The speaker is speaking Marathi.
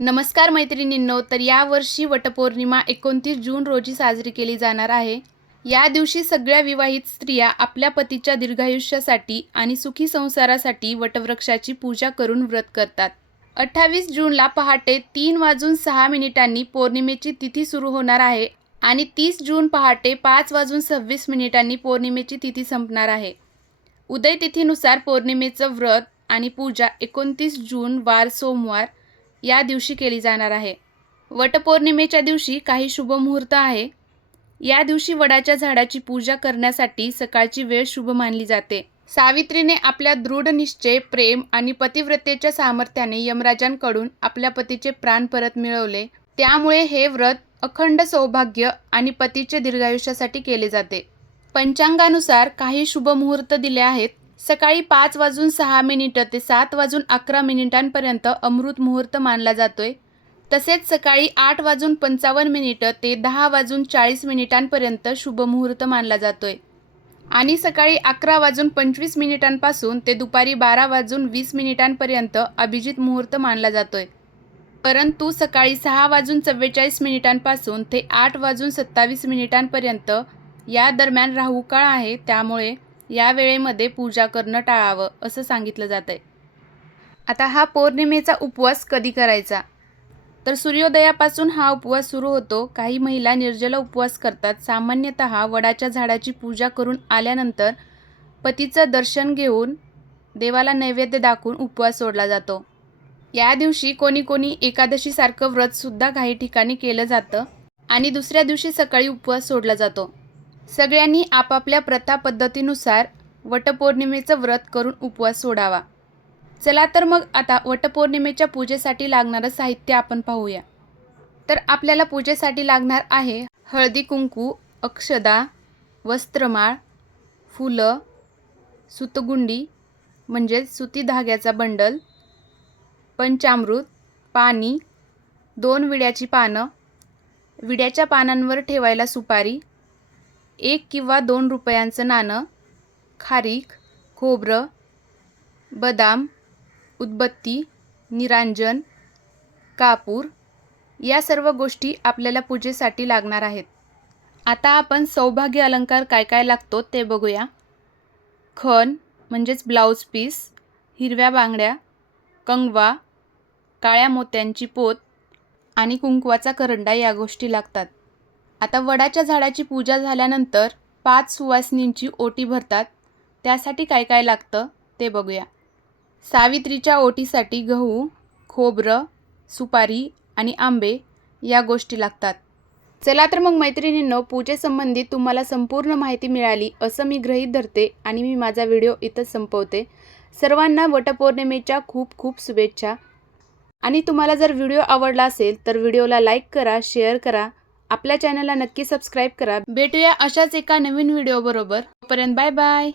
नमस्कार मैत्रिणींनो, तर यावर्षी वटपौर्णिमा 29 जून रोजी साजरी केली जाणार आहे। या दिवशी सगळ्या विवाहित स्त्रिया आपल्या पतीच्या दीर्घायुष्यासाठी आणि सुखी संसारासाठी वटवृक्षाची पूजा करून व्रत करतात। 28 जूनला पहाटे 3:06 पौर्णिमेची तिथी सुरू होणार आहे आणि 30 जून पहाटे 5:26 पौर्णिमेची तिथी संपणार आहे। उदय तिथीनुसार पौर्णिमेचं व्रत आणि पूजा 29 जून वार सोमवार या दिवशी केली जाणार आहे। वटपौर्णिमेच्या दिवशी काही शुभ मुहूर्त आहे। या दिवशी वडाच्या झाडाची पूजा करण्यासाठी सकाळची वेळ शुभ मानली जाते। सावित्रीने आपल्या दृढ निश्चय, प्रेम आणि पतिव्रतेच्या सामर्थ्याने यमराजांकडून आपल्या पतीचे प्राण परत मिळवले। त्यामुळे हे व्रत अखंड सौभाग्य आणि पतीचे दीर्घायुष्यासाठी केले जाते। पंचांगानुसार काही शुभ मुहूर्त दिले आहेत। सकाळी 5:06 ते 7:11 अमृत मुहूर्त मानला जातोय। तसेच सकाळी 8:55 ते 10:40 शुभ मुहूर्त मानला जातोय आणि सकाळी 11:25 पासून ते दुपारी 12:20 अभिजित मुहूर्त मानला जातोय। परंतु सकाळी 6:44 पासून ते 8:27 या दरम्यान राहू काळ आहे। त्यामुळे या वेळेमध्ये पूजा करणं टाळावं असं सांगितलं जातंय। आता हा पौर्णिमेचा उपवास कधी करायचा, तर सूर्योदयापासून हा उपवास सुरू होतो। काही महिला निर्जला उपवास करतात। सामान्यतः वडाच्या झाडाची पूजा करून आल्यानंतर पतीचं दर्शन घेऊन देवाला नैवेद्य दाखवून उपवास सोडला जातो। या दिवशी कोणी एकादशीसारखं व्रतसुद्धा काही ठिकाणी केलं जातं आणि दुसऱ्या दिवशी सकाळी उपवास सोडला जातो। सगळ्यांनी आपापल्या प्रथा पद्धतीनुसार वटपौर्णिमेचं व्रत करून उपवास सोडावा। चला तर मग आता वटपौर्णिमेच्या पूजेसाठी लागणारं साहित्य आपण पाहूया। तर आपल्याला पूजेसाठी लागणार आहे हळदी कुंकू, अक्षदा, वस्त्रमाळ, फुलं, सुतगुंडी म्हणजेच सुती धाग्याचा बंडल, पंचामृत, पाणी, 2 विड्याची पानं, विड्याच्या पानांवर ठेवायला सुपारी, 1 किंवा 2 रुपयांचं नाणं, खारीक, खोबरं, बदाम, उदबत्ती, निरांजन, कापूर या सर्व गोष्टी आपल्याला पूजेसाठी लागणार आहेत। आता आपण सौभाग्य अलंकार काय काय लागतो ते बघूया। खण म्हणजेच ब्लाऊज पीस, हिरव्या बांगड्या, कंगवा, काळ्या मोत्यांची पोत आणि कुंकवाचा करंडा या गोष्टी लागतात। आता वडाच्या झाडाची पूजा झाल्यानंतर 5 सुवासिनींची ओटी भरतात। त्यासाठी काय काय लागतं ते बघूया। सावित्रीच्या ओटीसाठी गहू, खोबरं, सुपारी आणि आंबे या गोष्टी लागतात। चला तर मग मैत्रिणींनो, पूजेसंबंधी तुम्हाला संपूर्ण माहिती मिळाली असं मी गृहीत धरते आणि मी माझा व्हिडिओ इथंच संपवते। सर्वांना वटपौर्णिमेच्या खूप खूप शुभेच्छा। आणि तुम्हाला जर व्हिडिओ आवडला असेल तर व्हिडिओला लाईक करा, शेअर करा, आपल्या चॅनलला नक्की सबस्क्राईब करा। भेटूया अशाच एका नवीन व्हिडिओ बरोबर। तोपर्यंत बाय बाय।